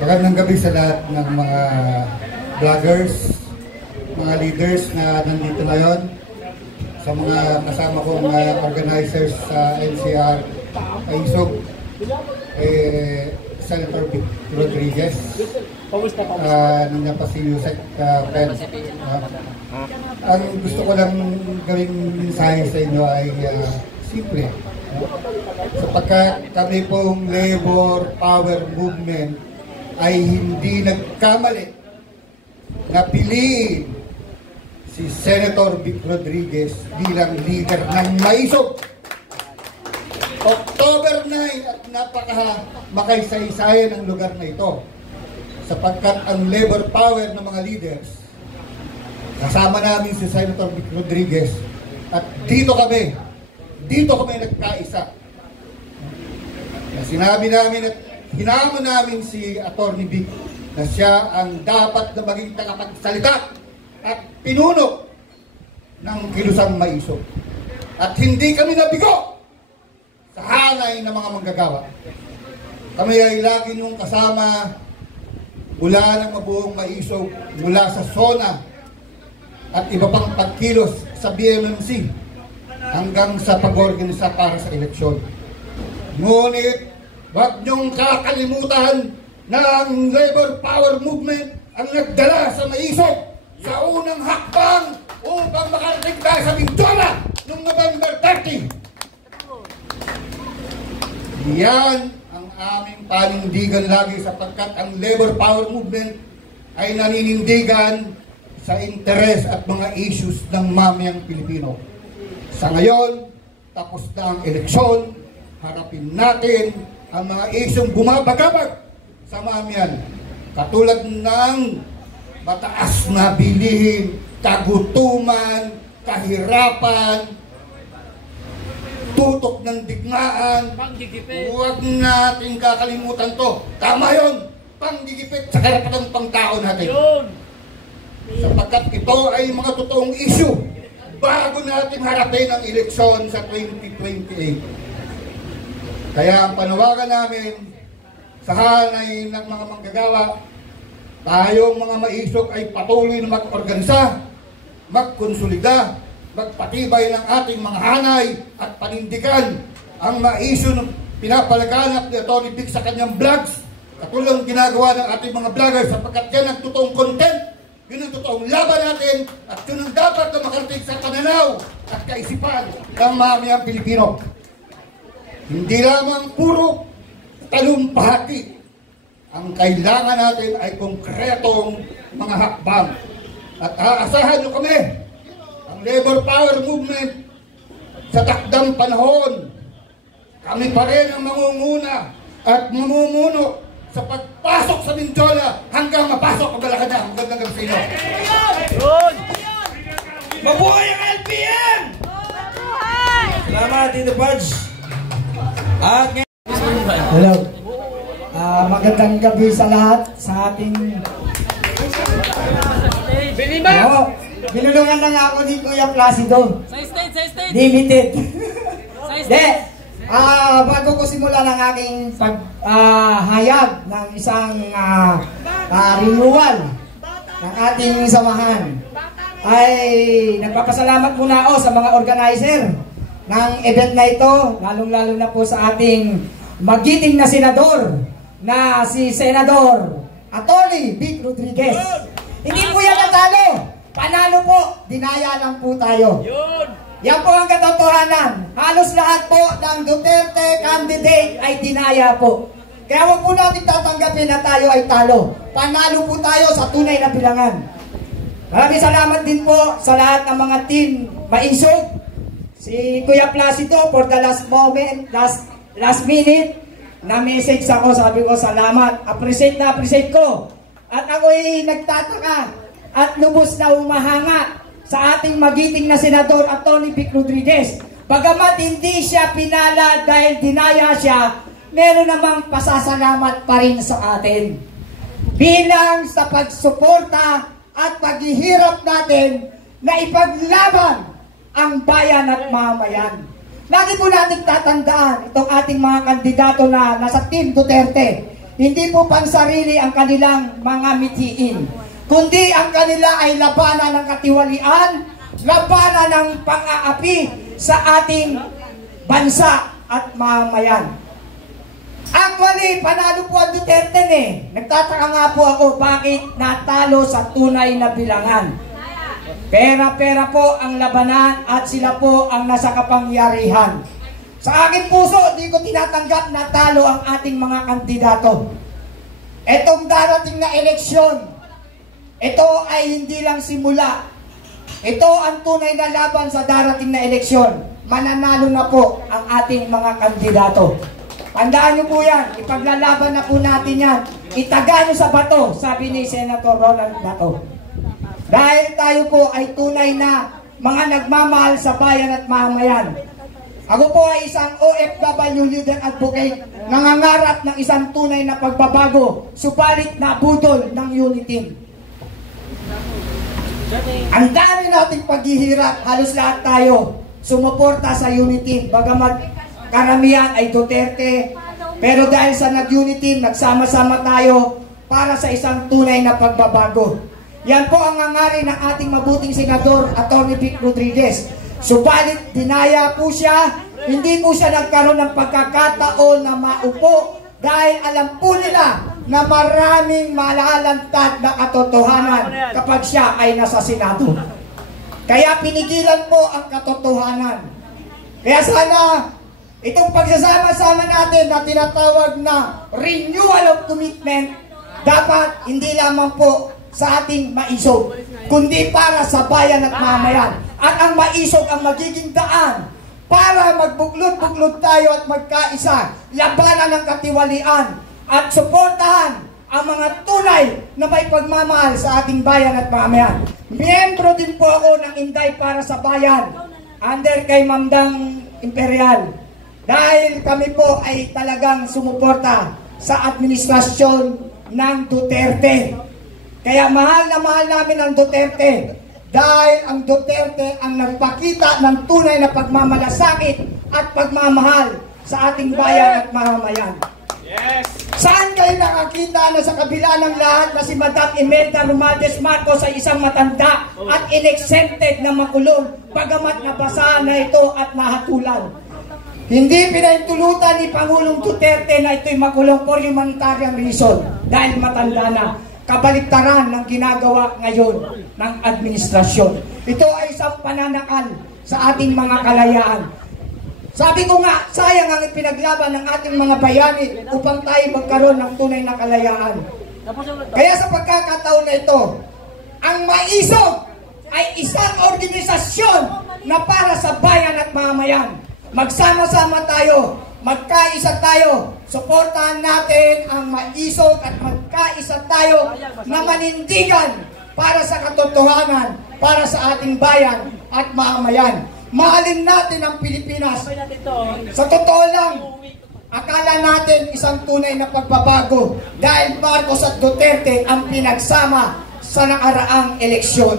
Magandang gabi sa lahat ng mga vloggers, mga leaders na nandito ngayon, sa mga kasama kong organizers sa NCR Aisog, Senator Vic Rodriguez, nandiyan pa si Yusek Pen. Ang gusto ko lang gawing mensahe sa inyo ay simple. Sapagkat kami pong labor power movement ay hindi nagkamali na piliin si Senator Vic Rodriguez bilang leader ng Maisog. October 9 at napaka-makaysaysayan ang lugar na ito. Sapagkat ang labor power ng mga leaders, kasama namin si Senator Vic Rodriguez, at dito kami nagkaisa. Sinabi namin at hinamon namin si Atty. Vic na siya ang dapat na maging tagapagsalita at pinuno ng kilusang Maisog. At hindi kami nabigo sa hanay ng mga manggagawa. Kami ay lagi niyong kasama mula ng mabuong Maisog, mula sa SONA at iba pang pagkilos sa BMMC hanggang sa pag-organisa para sa eleksyon. Ngunit huwag niyong kakalimutan na ang labor power movement ang nagdala sa Maisog sa unang hakbang upang makarating tayo sa Mindoro noong November 30. Yan ang aming panindigan lagi sapagkat ang labor power movement ay naninindigan sa interes at mga issues ng mamayang Pilipino. Sa ngayon, tapos na ang eleksyon, harapin natin ang mga isyong bumabagabag sa mamayan. Katulad ng mataas na bilihin, kagutuman, kahirapan, tutok ng digmaan. Huwag natin kakalimutan to. Tama yun! Panggigipit sa karapatang pangtao natin. Sapagkat ito ay mga totoong issue bago natin harapin ang eleksyon sa 2028. Kaya ang panawagan namin sa hanay ng mga manggagawa, tayong mga Maisog ay patuloy na mag-organisa, magkonsolida, magpatibay ng ating mga hanay at panindigan ang ma-issue ng pinapalaganap ni Atty. Vic sa kanyang vlogs, katulad ng ginagawa ng ating mga vloggers, sapagkat yan ang totoong content, yun ang totoong laban natin, at yun ang dapat na makarating sa pananaw at kaisipan ng mamayang Pilipino. Hindi lamang puro talumpahati. Ang kailangan natin ay konkretong mga hakbang. At aasahan nyo kami, ang labor power movement, sa takdang panahon, kami pa rin ang mangunguna at mamumuno sa pagpasok sa Mindoro hanggang mapasok ang Malacanang. Magandang gabi sa inyo. Mabuhay ang LPM! Salamat, Tito Pudge. Hello. Magandang gabi sa lahat sa ating... Binulungan lang ako ni Kuya Placido. Sa stage. Limited. Bago ko simulan ang aking paghayag ng isang renewal ng ating samahan, ay nagpapasalamat muna ako sa mga organizer ng event na ito, lalong-lalo na po sa ating magiting na senador na si Senador Atty. Vic Rodriguez. Hindi po yan natalo, panalo po, dinaya lang po tayo. Yan po ang katotohanan. Halos lahat po ng Duterte candidate ay dinaya po. Kaya huwag po natin tatanggapin na tayo ay talo. Panalo po tayo sa tunay na bilangan. Maraming salamat din po sa lahat ng mga team Maisog. Si Kuya Placido for the last moment, last minute, na message ako, sabi ko salamat. Appreciate na appreciate ko. At ako'y nagtataka at lubos na humahanga sa ating magiting na Senador Atty. Vic Rodriguez. Bagamat hindi siya pinala dahil dinaya siya, meron namang pasasalamat pa rin sa atin. Bilang sa pagsuporta at paghihirap natin na ipaglaban ang bayan at mamayan. Lagi po natin tatandaan itong ating mga kandidato na nasa Team Duterte. Hindi po pansarili ang kanilang mga mithiin, kundi ang kanila ay labanan ng katiwalian, labanan ng pang-aapi sa ating bansa at mamamayan. Actually, panalo po ang Duterte Nagtataka nga po ako bakit natalo sa tunay na bilangan. Pera-pera po ang labanan at sila po ang nasa kapangyarihan. Sa aking puso, di ko tinatanggap na talo ang ating mga kandidato. Itong darating na eleksyon, ito ay hindi lang simula. Ito ang tunay na laban sa darating na eleksyon. Mananalo na po ang ating mga kandidato. Tandaan niyo po yan, ipaglalaban na po natin yan. Itaga niyo sa bato, sabi ni Senator Ronald Bato. Dahil tayo po ay tunay na mga nagmamahal sa bayan at mamamayan. Ako po ay isang OFW leader advocate, nangangarap ng isang tunay na pagbabago, subalit nabudol ng unity. Ang dami nating paghihirap, halos lahat tayo sumuporta sa unity. Bagamat karamihan ay Duterte, pero dahil sa nag-unity, nagsama-sama tayo para sa isang tunay na pagbabago. Yan po ang hangarin ng ating mabuting senador, Atty. Vic Rodriguez. Subalit, dinaya po siya, hindi po siya nagkaroon ng pagkakataon na maupo dahil alam po nila na maraming malalantad na katotohanan kapag siya ay nasa Senado. Kaya pinigilan po ang katotohanan. Kaya sana, itong pagsasama-sama natin na tinatawag na renewal of commitment, dapat hindi lamang po sa ating maisog, kundi para sa bayan at mamayan. At ang maisog ang magiging daan para magbuklod-buklod tayo at magkaisa, labanan ng katiwalian at suportahan ang mga tunay na may pagmamahal sa ating bayan at mamayan. Miyembro din po ako ng Inday para sa Bayan, under kay Mamdang Imperial, dahil kami po ay talagang sumuporta sa administrasyon ng Duterte. Kaya mahal na mahal namin ang Duterte dahil ang Duterte ang nagpakita ng tunay na pagmamalasakit at pagmamahal sa ating bayan at mamamayan. Yes. Saan kayo nakakita na sa kabila ng lahat na si Madam Imelda Romualdez Marcos ay isang matanda at inexempted na makulong bagamat nabasa na ito at nahatulan? Hindi pinahintulutan ni Pangulong Duterte na ito'y makulong for humanitarian reason dahil matanda na. Kabaliktaran ng ginagawa ngayon ng administrasyon. Ito ay isang pananakal sa ating mga kalayaan. Sabi ko nga, sayang ang ipinaglaban ng ating mga bayani upang tayo magkaroon ng tunay na kalayaan. Kaya sa pagkakataon na ito, ang maisog ay isang organisasyon na para sa bayan at mamamayan. Magsama-sama tayo, magkaisa tayo, suportahan natin ang maisog at magkaisa tayo na manindigan para sa katotohanan, para sa ating bayan at mamamayan. Mahalin natin ang Pilipinas. Sa totoo lang, akala natin isang tunay na pagbabago dahil Marcos at Duterte ang pinagsama sa nakaraang eleksyon.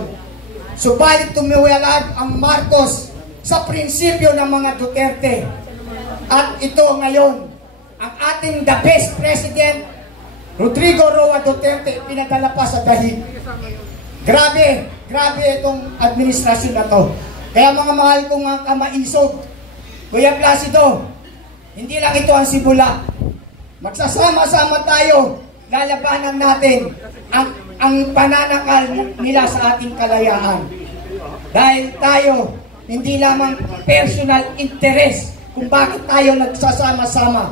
Subalit tumiwalag ang Marcos sa prinsipyo ng mga Duterte. At ito ngayon, ang ating the best president, Rodrigo Roa Duterte, pinadala pa sa dahig. Grabe itong administrasyon na to. Kaya mga mahal kong kamaisog, Kuya Placido, hindi lang ito ang simula. Magsasama-sama tayo, lalabanan natin ang pananakal nila sa ating kalayaan. Dahil tayo, hindi lamang personal interest kung bakit tayo nagsasama-sama.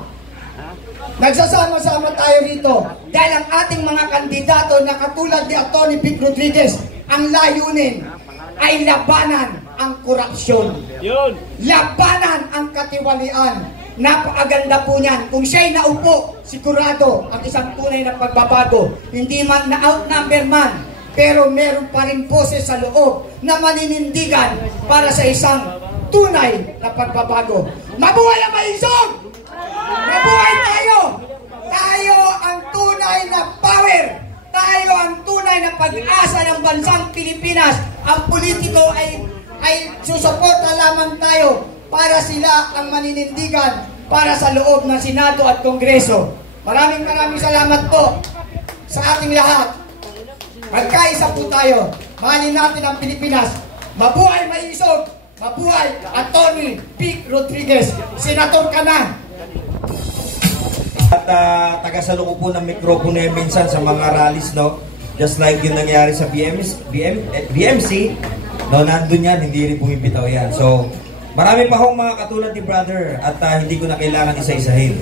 Nagsasama-sama tayo rito dahil ang ating mga kandidato na katulad ni Atty. Vic Rodriguez, ang layunin ay labanan ang korupsyon. Labanan ang katiwalian. Napakaganda po niyan. Kung siya'y naupo, sigurado ang isang tunay na pagbabago. Hindi man na-outnumber man, pero meron pa rin boses sa loob na maninindigan para sa isang tunay na pagbabago. Mabuhay ang maisog! Mabuhay tayo! Tayo ang tunay na power! Tayo ang tunay na pag-asa ng bansang Pilipinas. Ang politiko ay susuporta lamang tayo para sila ang maninindigan para sa loob ng Senado at Kongreso. Maraming salamat po sa ating lahat. Magkaisa po tayo. Mahalin natin ang Pilipinas. Mabuhay Maisog! Mabuhay Atty. Vic Rodriguez! Senator ka na! At tagasaloko po ng mikropono minsan sa mga rallies, no? Just like yung nangyari sa BMC, no, nandun yan, hindi rin pumipitaw yan. So, marami pa hong mga katulad ni brother at hindi ko na kailangan isa-isahin.